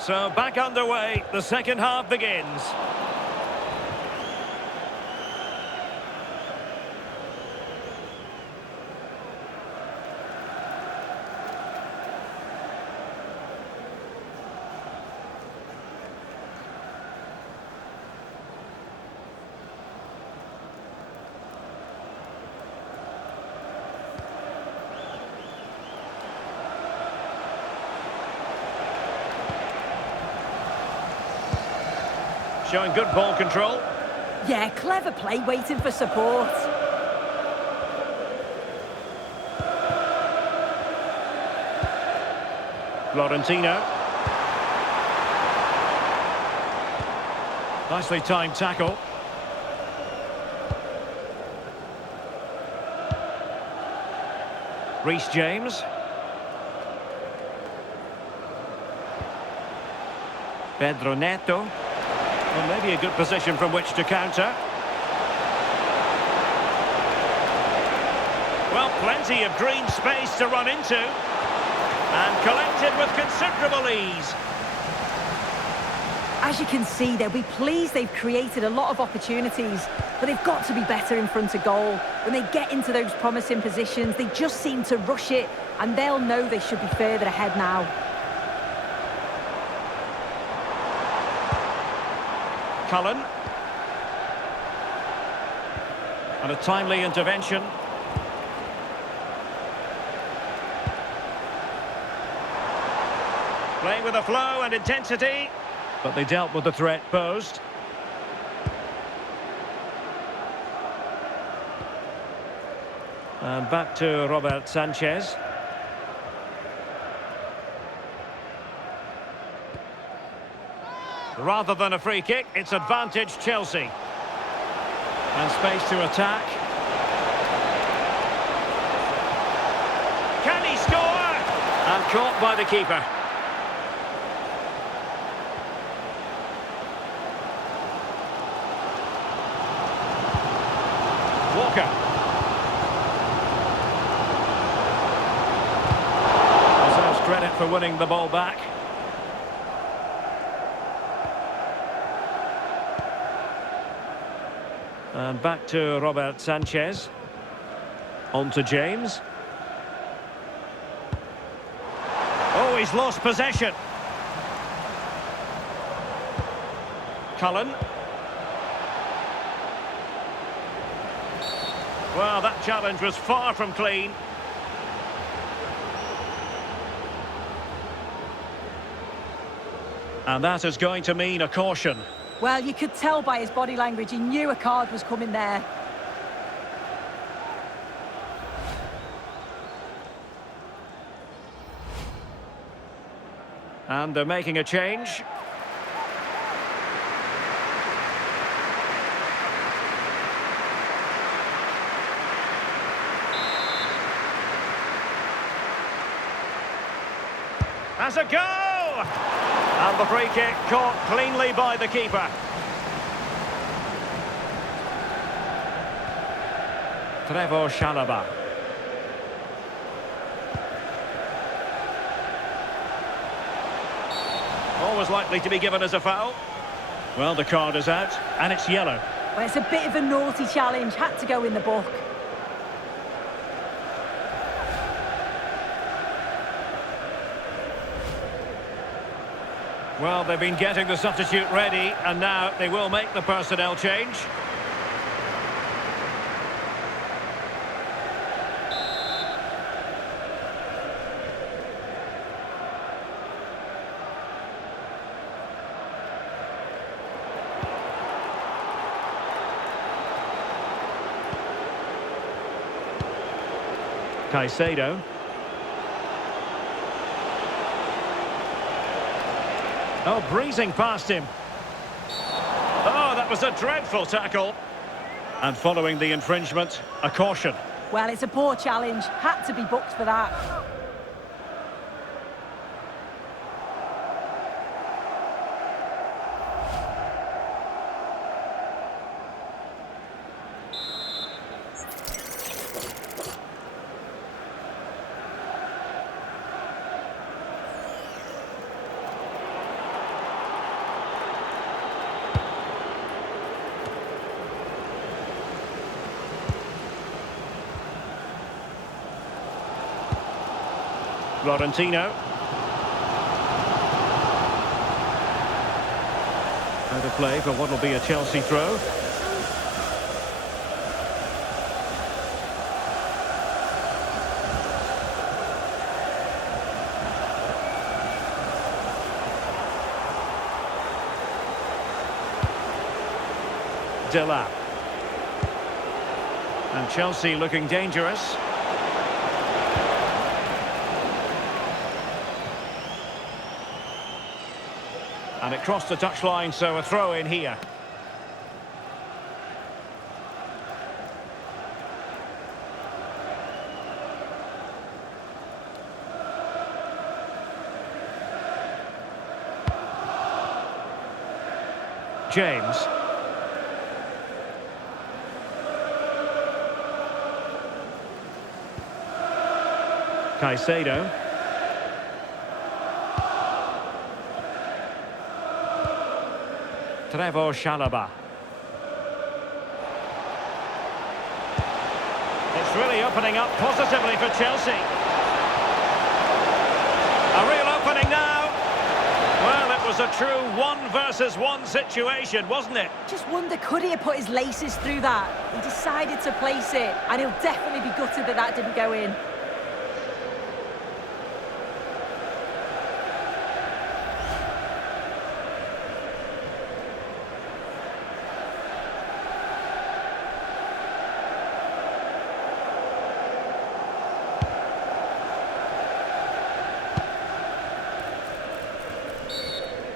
So back underway, the second half begins. Showing good ball control. Yeah, clever play, waiting for support. Florentino. Nicely timed tackle. Reece James. Pedro Neto. Well, maybe a good position from which to counter. Well, plenty of green space to run into. And collected with considerable ease. As you can see, they'll be pleased they've created a lot of opportunities, but they've got to be better in front of goal. When they get into those promising positions, they just seem to rush it, and they'll know they should be further ahead now. Cullen. And a timely intervention. Playing with a flow and intensity, but they dealt with the threat posed. And back to Robert Sanchez. Rather than a free kick, it's advantage Chelsea. And space to attack. Can he score? And caught by the keeper. Walker. Deserves credit for winning the ball back. And back to Robert Sanchez. On to James. Oh, he's lost possession. Cullen. Well, that challenge was far from clean. And that is going to mean a caution. Well, you could tell by his body language, he knew a card was coming there. And they're making a change. Has a go! And the free kick caught cleanly by the keeper. Trevor Chalobah. Always likely to be given as a foul. Well, the card is out, and it's yellow. Well, it's a bit of a naughty challenge, had to go in the book. Well, they've been getting the substitute ready, and now they will make the personnel change. Caicedo. Oh, breezing past him. Oh, that was a dreadful tackle. And following the infringement, a caution. Well, it's a poor challenge, had to be booked for that. Florentino. Out of play for what will be a Chelsea throw. Delap. And Chelsea looking dangerous. And it crossed the touchline, so a throw in here. James. Caicedo. Trevor Chalobah. It's really opening up positively for Chelsea. A real opening now. Well, it was a true 1-versus-1 situation, wasn't it? Just wonder, could he have put his laces through that? He decided to place it, and he'll definitely be gutted that that didn't go in.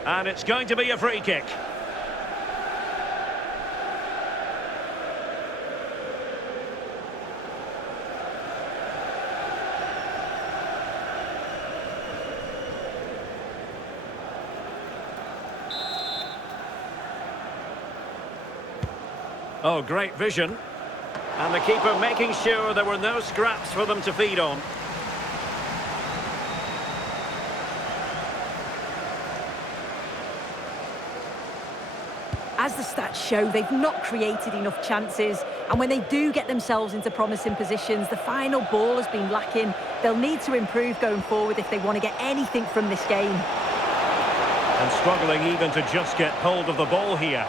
And it's going to be a free kick. Oh, great vision. And the keeper making sure there were no scraps for them to feed on. As the stats show, they've not created enough chances, and when they do get themselves into promising positions, the final ball has been lacking. They'll need to improve going forward if they want to get anything from this game. And struggling even to just get hold of the ball here.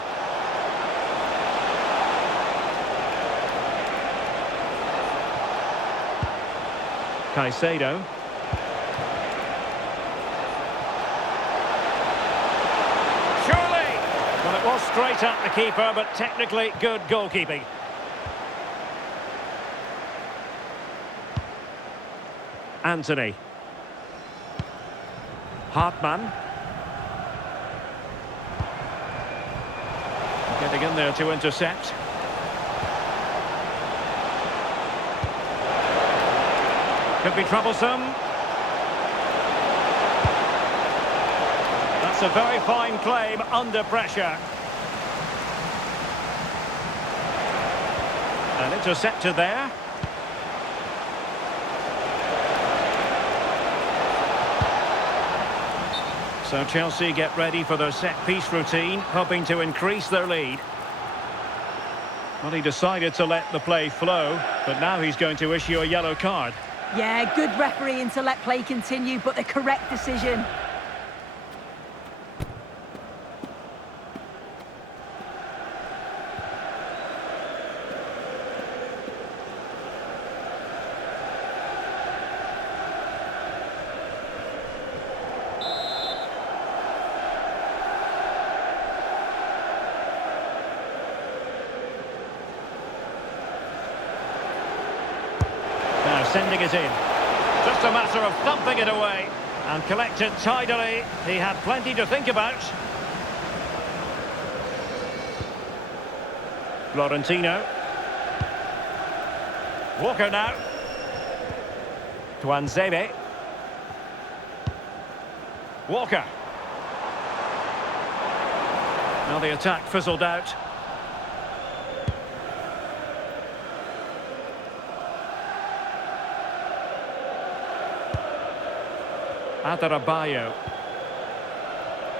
Caicedo. Well, it was straight at the keeper, but technically good goalkeeping. Anthony. Hartmann. Getting in there to intercept. Could be troublesome. That's a very fine claim under pressure. And intercepted there. So Chelsea get ready for their set-piece routine, hoping to increase their lead. Well, he decided to let the play flow, but now he's going to issue a yellow card. Yeah, good refereeing to let play continue, but the correct decision. Sending it in. Just a matter of thumping it away and collected tidily. He had plenty to think about. Florentino. Walker now. Tuanzebe. Walker. Now the attack fizzled out. Adarabioyo.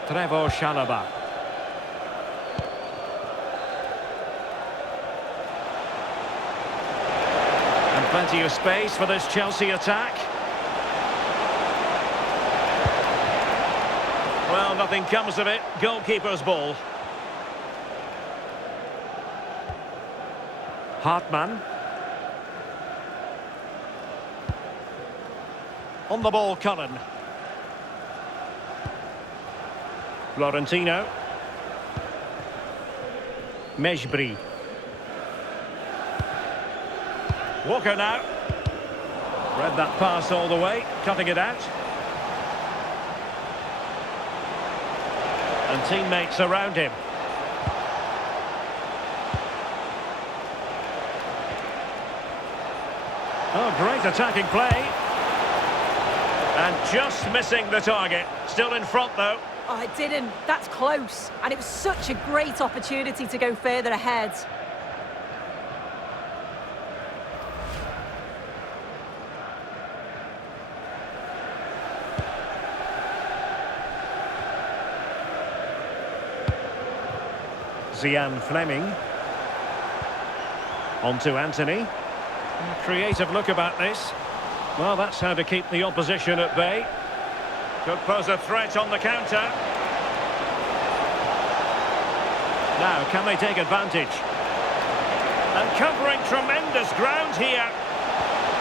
Trevor Chalobah. And plenty of space for this Chelsea attack. Well, nothing comes of it. Goalkeeper's ball. Hartmann. On the ball, Cullen. Florentino. Mejbri. Walker now. Read that pass all the way, cutting it out. And teammates around him. Oh, great attacking play. And just missing the target. Still in front, though. Oh, it didn't. That's close. And it was such a great opportunity to go further ahead. Zian Fleming. On to Anthony. A creative look about this. Well, that's how to keep the opposition at bay. Could pose a threat on the counter. Now, can they take advantage? And covering tremendous ground here.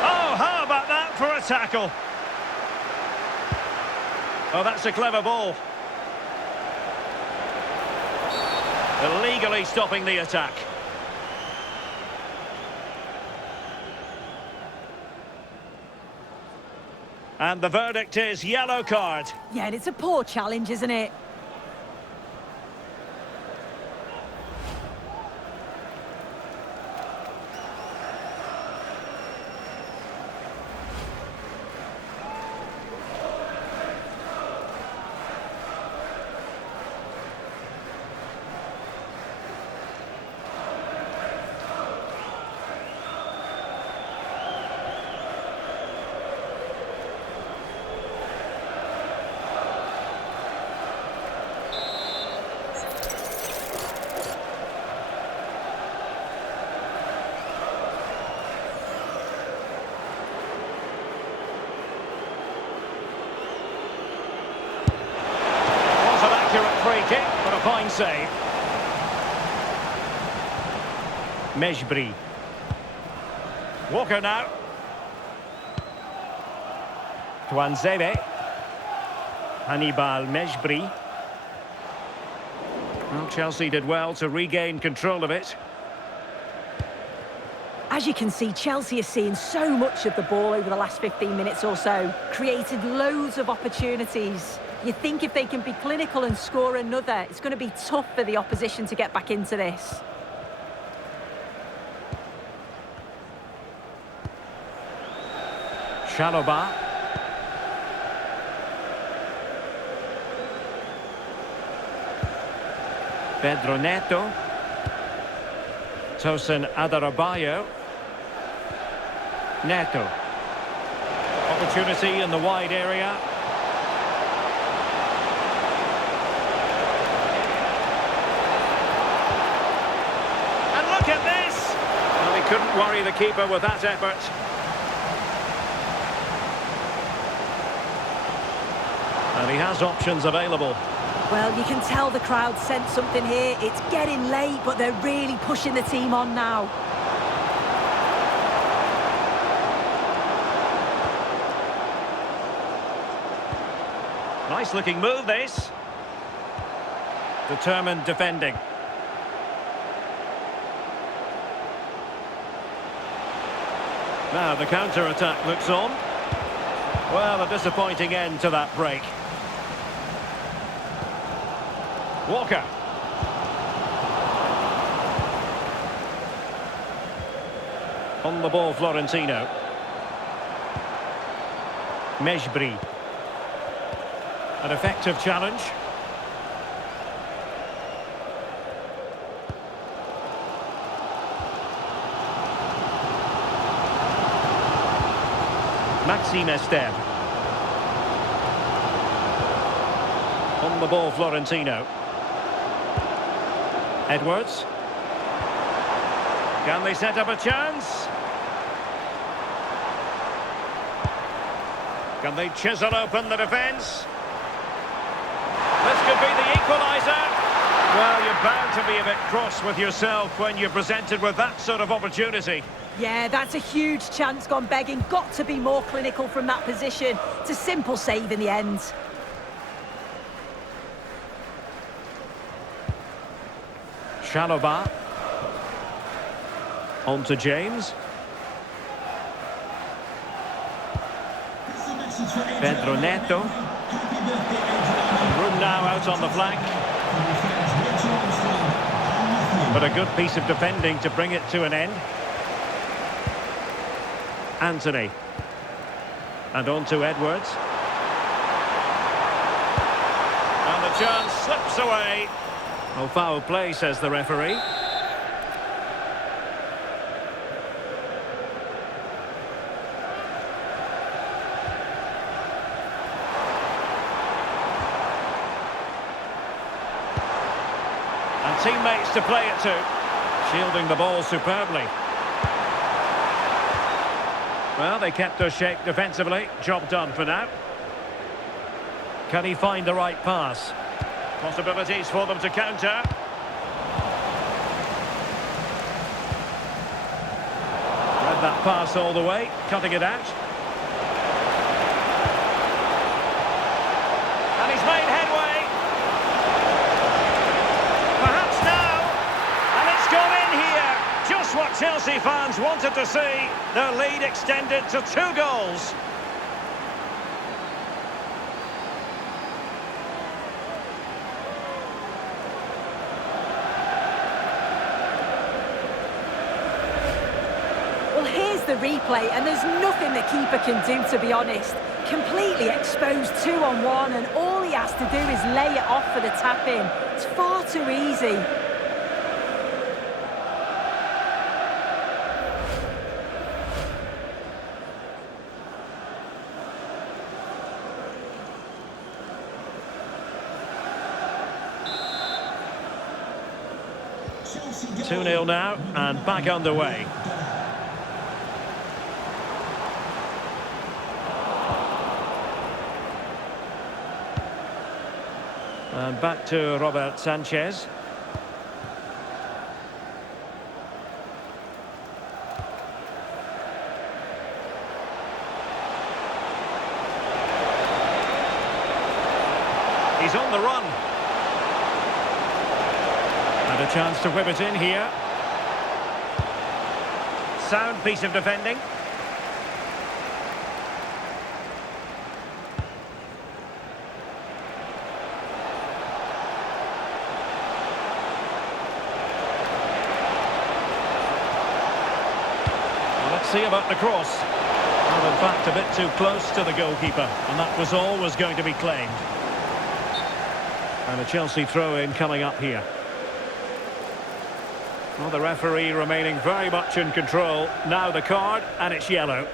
Oh, how about that for a tackle? Oh, that's a clever ball. Illegally stopping the attack. And the verdict is yellow card. Yeah, and it's a poor challenge, isn't it? Free kick, but a fine save. Mejbri. Walker now. Tuanzebe. Hannibal Mejbri. Well, Chelsea did well to regain control of it. As you can see, Chelsea are seeing so much of the ball over the last 15 minutes or so. Created loads of opportunities. You think if they can be clinical and score another, it's going to be tough for the opposition to get back into this. Chalobah. Pedro Neto. Tosin Adarabayo. Neto. Opportunity in the wide area. Couldn't worry the keeper with that effort. And he has options available. Well, you can tell the crowd sense something here. It's getting late, but they're really pushing the team on now. Nice looking move, this. Determined defending. Now the counter-attack looks on. Well, a disappointing end to that break. Walker. On the ball, Florentino. Mejbri. An effective challenge. Maxime Esteve. On the ball, Florentino. Edwards. Can they set up a chance? Can they chisel open the defence? This could be the equaliser. Well, you're bound to be a bit cross with yourself when you're presented with that sort of opportunity. Yeah, that's a huge chance gone begging. Got to be more clinical from that position. It's a simple save in the end. Chalobah. On to James. Pedro Neto. Room now out on the flank. But a good piece of defending to bring it to an end. Anthony. And on to Edwards. And the chance slips away. Oh, foul play, says the referee. And teammates to play it to. Shielding the ball superbly. Well, they kept their shape defensively. Job done for now. Can he find the right pass? Possibilities for them to counter. Read that pass all the way, cutting it out. And he's made headway. Perhaps now. And it's gone in here. Just what Chelsea fans wanted to see. Their lead extended to 2 goals. The replay, and there's nothing the keeper can do, to be honest. Completely exposed 2-on-1, and all he has to do is lay it off for the tap-in. It's far too easy. Chelsea 2-0 now, and back underway. And back to Robert Sanchez. He's on the run. And a chance to whip it in here. Sound piece of defending. See about the cross. Well, in fact, a bit too close to the goalkeeper, and that was always going to be claimed. And a Chelsea throw-in coming up here. Well, the referee remaining very much in control. Now the card, and it's yellow.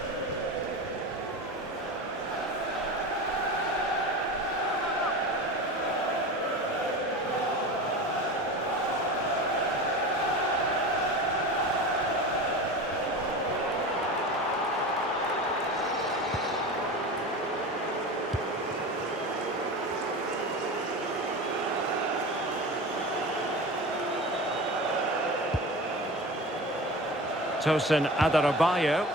Tosin Adarabioyo.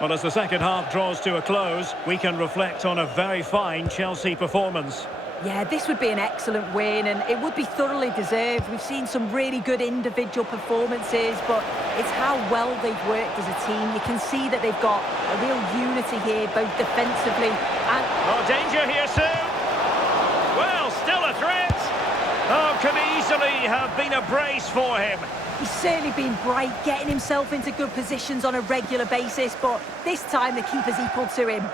Well, as the second half draws to a close, we can reflect on a very fine Chelsea performance. Yeah, this would be an excellent win, and it would be thoroughly deserved. We've seen some really good individual performances, but it's how well they've worked as a team. You can see that they've got a real unity here, both defensively and... Oh, danger here soon! Well, still a threat! Oh, could easily have been a brace for him. He's certainly been bright, getting himself into good positions on a regular basis, but this time the keeper's equal to him.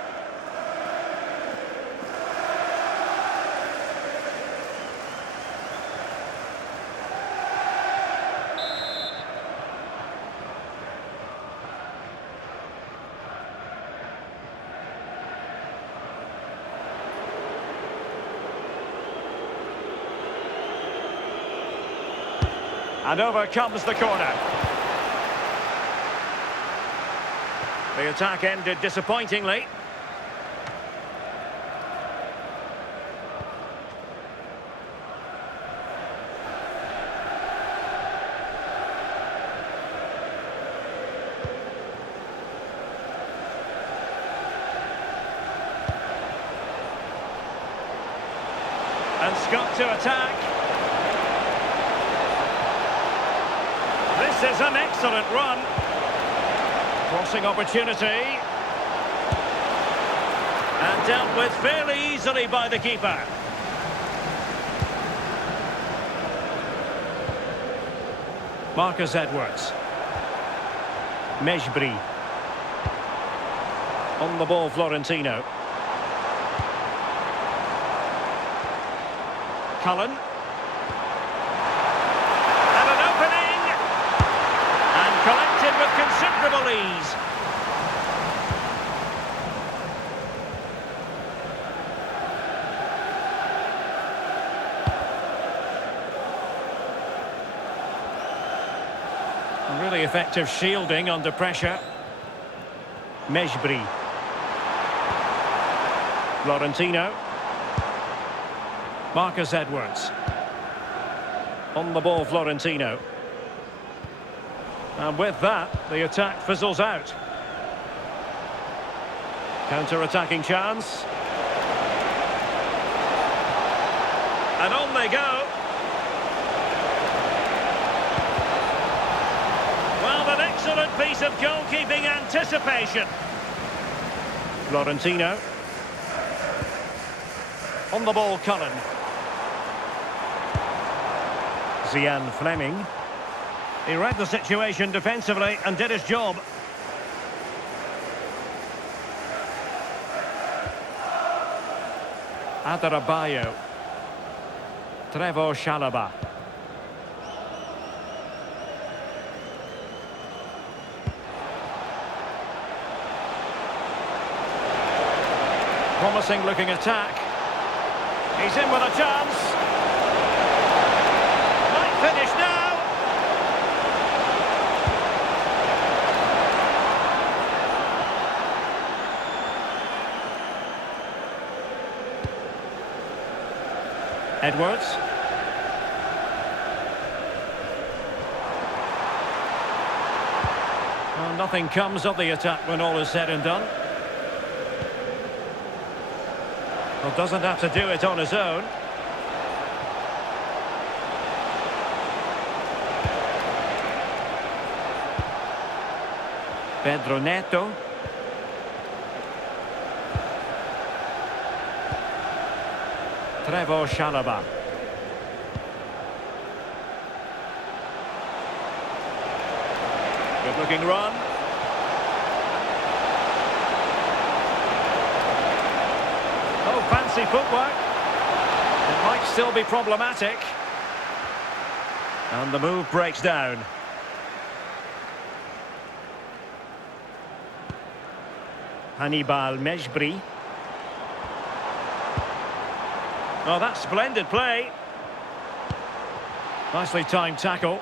And over comes the corner. The attack ended disappointingly. And Scott to attack. This is an excellent run. Crossing opportunity. And dealt with fairly easily by the keeper. Marcus Edwards. Mejbri. On the ball, Florentino. Cullen. And an opening. And collected with considerable ease. Really effective shielding under pressure. Mejbri. Florentino. Marcus Edwards. On the ball, Florentino. And with that, the attack fizzles out. Counter-attacking chance. And on they go. Well, an excellent piece of goalkeeping anticipation. Florentino. On the ball, Cullen. Zian Fleming. He read the situation defensively and did his job. Adarabayo. Trevor Chalobah. Promising looking attack. He's in with a chance. Might finish now. Edwards. Well, nothing comes of the attack when all is said and done. Well, doesn't have to do it on his own. Pedro Neto. Trevor Chalobah. Good looking run. Oh, fancy footwork. It might still be problematic. And the move breaks down. Hannibal Mejbri. Oh, that's splendid play. Nicely timed tackle.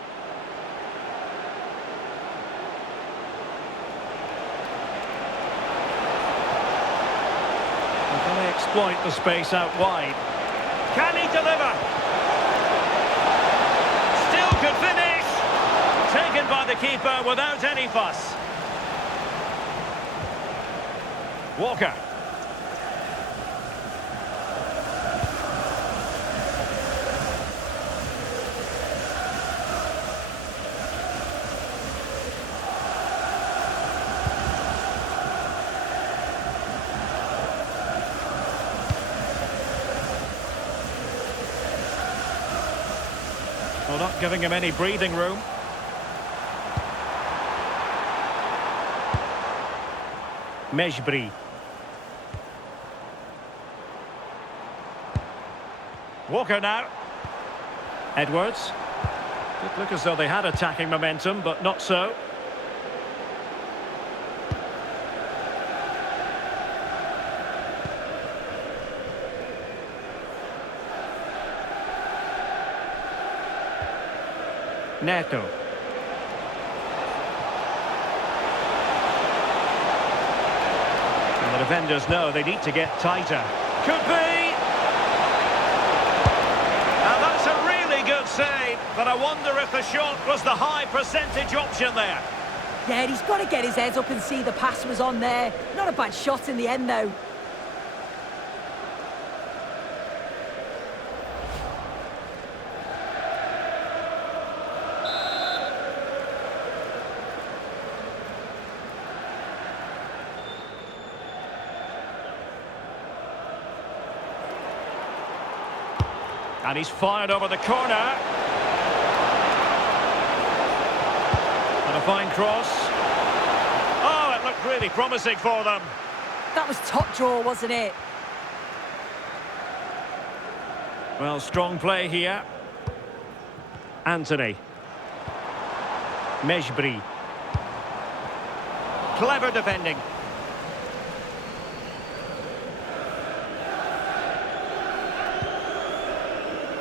Can they exploit the space out wide? Can he deliver? Still could finish. Taken by the keeper without any fuss. Walker. Well, not giving him any breathing room. Mejbri. Walker now. Edwards. Did look as though they had attacking momentum, but not so. Neto. And the defenders know they need to get tighter. Could be! Now that's a really good save, but I wonder if the shot was the high percentage option there. Yeah, he's got to get his head up and see the pass was on there. Not a bad shot in the end, though. And he's fired over the corner. And a fine cross. Oh, it looked really promising for them. That was top draw, wasn't it? Well, strong play here. Anthony. Mejbri. Clever defending.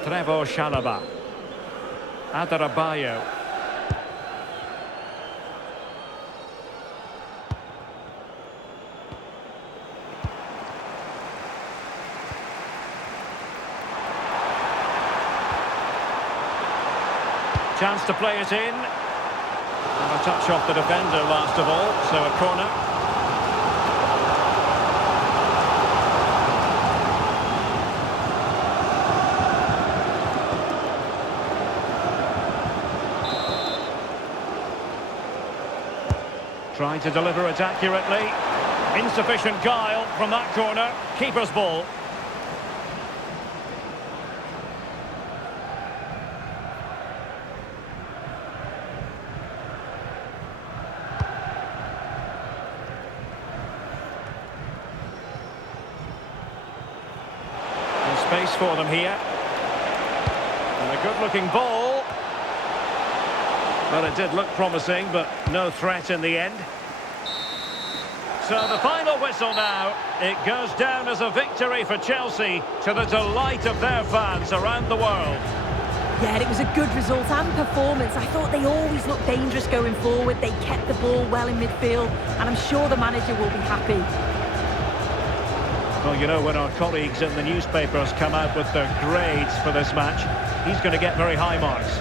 Trevor Chalobah. Adarabayo. Chance to play it in. And a touch off the defender last of all, so a corner. Trying to deliver it accurately. Insufficient guile from that corner. Keeper's ball. Space for them here. And a good-looking ball. Well, it did look promising, but no threat in the end. So the final whistle now. It goes down as a victory for Chelsea, to the delight of their fans around the world. Yeah, it was a good result and performance. I thought they always looked dangerous going forward. They kept the ball well in midfield, and I'm sure the manager will be happy. Well, you know, when our colleagues in the newspapers come out with their grades for this match, he's going to get very high marks.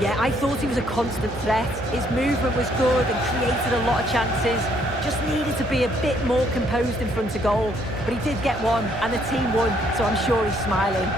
Yeah, I thought he was a constant threat. His movement was good and created a lot of chances. Just needed to be a bit more composed in front of goal. But he did get one, and the team won, so I'm sure he's smiling.